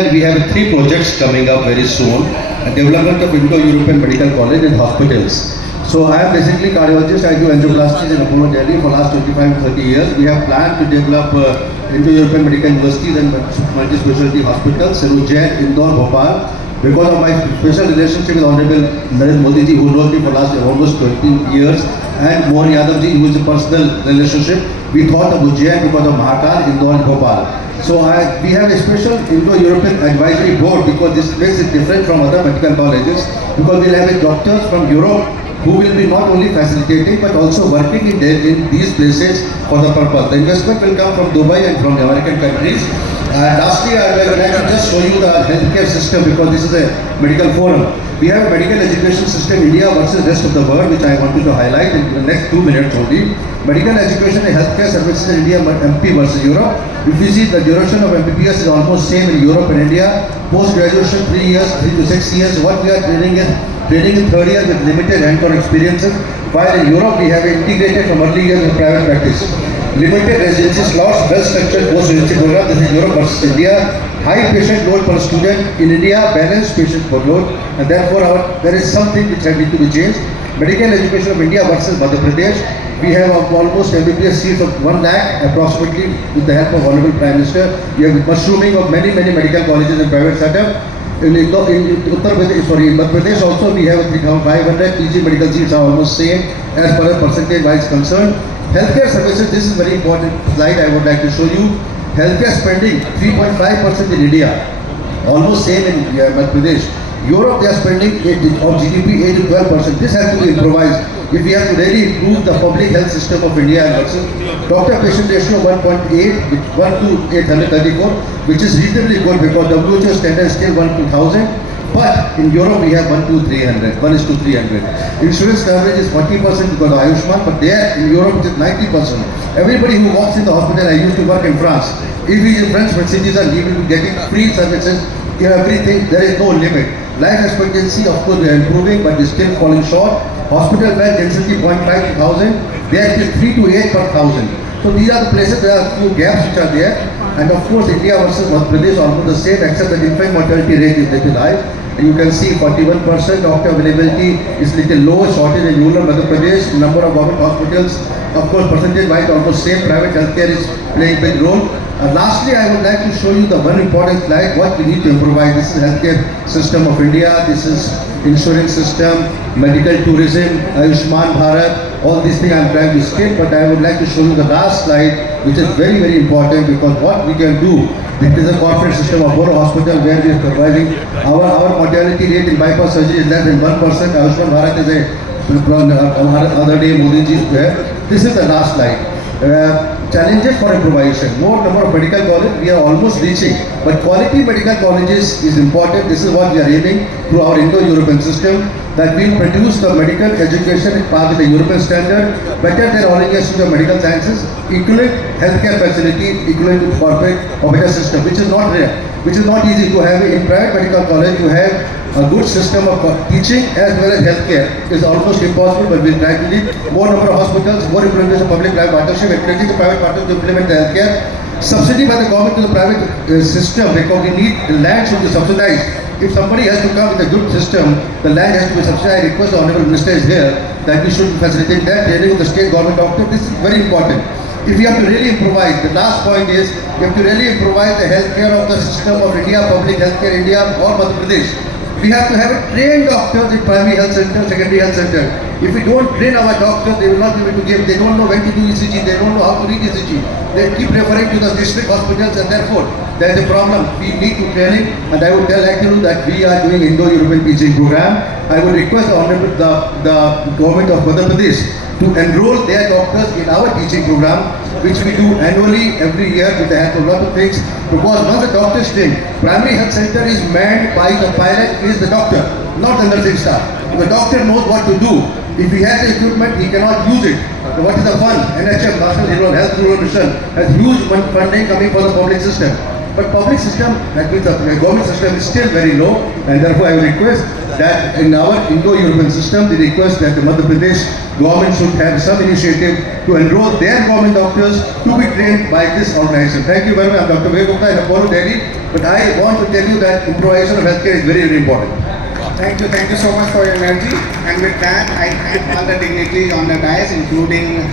We have three projects coming up very soon. Development of Indo-European Medical College and hospitals. So I am basically cardiologist. I do angioplasties in Apollo Delhi for last 25-30 years. We have planned to develop Indo-European medical universities and multi-specialty hospitals in Ujjain, Indore, Bhopal. Because of my special relationship with Honorable Narendra Modi ji, who knows me for last almost 20 years, and Mohan Yadav ji, who is a personal relationship, we thought of Ujjain because of Mahakal, Indore and Bhopal. So we have a special Indo-European advisory board because this makes it different from other medical colleges, because we'll have a doctors from Europe who will be not only facilitating but also working in these places for the purpose. The investment will come from Dubai and from the American countries. Lastly, I would like to just show you the healthcare system because this is a medical forum. We have a medical education system India versus rest of the world, which I wanted to highlight in the next 2 minutes only. Medical education and healthcare services in India, MP versus Europe. If you see, the duration of MBBS is almost same in Europe and India. Post-graduation 3 years, 3 to 6 years. What we are training in third year with limited hands-on experiences. While in Europe we have integrated from early years in private practice. Limited residency slots, well-structured post-residency program. This is Europe versus India. High patient load per student. In India, balanced patient load, and therefore there is something which has to be changed. Medical education of India versus Madhya Pradesh. We have almost MBBS seats of 1 lakh approximately with the help of Honorable Prime Minister. We have mushrooming of many medical colleges and private setup. In Uttar Pradesh, in Madhya Pradesh also we have 3,500 PG medical seats are almost same as per the percentage wise concerned. Healthcare services, this is very important slide I would like to show you. Healthcare spending 3.5% in India, almost same in Madhya Pradesh. Europe they are spending of GDP 8 to 12%. This has to be improvised if we have to really improve the public health system of India and also doctor-patient ratio 1.8 with 1 to 834, which is reasonably good because WHO standard is still 1 to 1000. But in Europe we have 1 to 300, 1 is to 300. Insurance coverage is 40% because of Ayushman, but there in Europe it is 90%. Everybody who walks in the hospital, I used to work in France. If he is in French citizen, he will be getting free services, everything, there is no limit. Life expectancy, of course, we are improving, but we are still falling short. Hospital bed density 0.5 to 1000, there is 3 to 8 per 1000. So these are the places, there are few gaps which are there. And of course, India versus Madhya Pradesh almost the same, except the infant mortality rate is little high. And you can see 41% doctor availability is little low, shortage in rural Madhya Pradesh, number of government hospitals, of course, percentage-wise almost same, private healthcare is playing big role. Lastly, I would like to show you the one important slide, what we need to improvise. This is healthcare system of India, this is insurance system, medical tourism, Ayushman Bharat, all these things I am trying to skip, but I would like to show you the last slide, which is very important because what we can do, this is a corporate system of Boro Hospital where we are providing our mortality rate in bypass surgery is less than 1%. Ayushman Bharat is a other day Modi ji is there. This is the last slide. Challenges for improvisation. More number of medical colleges, we are almost reaching. But quality medical colleges is important. This is what we are aiming through our Indo-European system, that we will produce the medical education part with the European standard, better than all India Institute of Medical Sciences, equivalent healthcare facility, equivalent to corporate or better system, which is not rare, which is not easy to have in private medical college to have a good system of teaching as well as healthcare. Is almost impossible, but we'll try to lead more number of hospitals, more implementation of public-private partnership, encouraging the private partners to implement the healthcare. Subsidy by the government to the private system because we need the land should be subsidized. If somebody has to come with a good system, the land has to be subsidized. I request the Honorable Minister is here that we should facilitate that training with the state government doctor. This is very important. If we have to really improvise, the last point is we have to really improvise the healthcare of the system of India, public healthcare India or Madhya Pradesh. We have to have trained doctors in primary health center, secondary health center. If we don't train our doctors, they will not be able to give, they don't know when to do ECG, they don't know how to read ECG. They keep referring to the district hospitals and therefore there is a problem. We need to train it, and I would tell you that we are doing Indo-European teaching program. I would request the government of Madhya Pradesh to enroll their doctors in our teaching program, which we do annually every year with the help of a lot of things. Because once the doctor is trained, primary health center is manned by the pilot is the doctor, not the nursing staff. The doctor knows what to do. If he has the equipment, he cannot use it. So what is the fund? NHM, National Rural Health Rural Mission, has huge funding coming for the public system. But public system, that means the government system is still very low, and therefore I will request that in our Indo-European system, they request that the Madhya Pradesh government should have some initiative to enroll their government doctors to be trained by this organization. Thank you very much. I'm Dr. Vivek Gupta in Apollo, Delhi. But I want to tell you that improvisation of healthcare is very, very important. Thank you so much for your energy. And with that, I thank all the dignitaries on the dais, including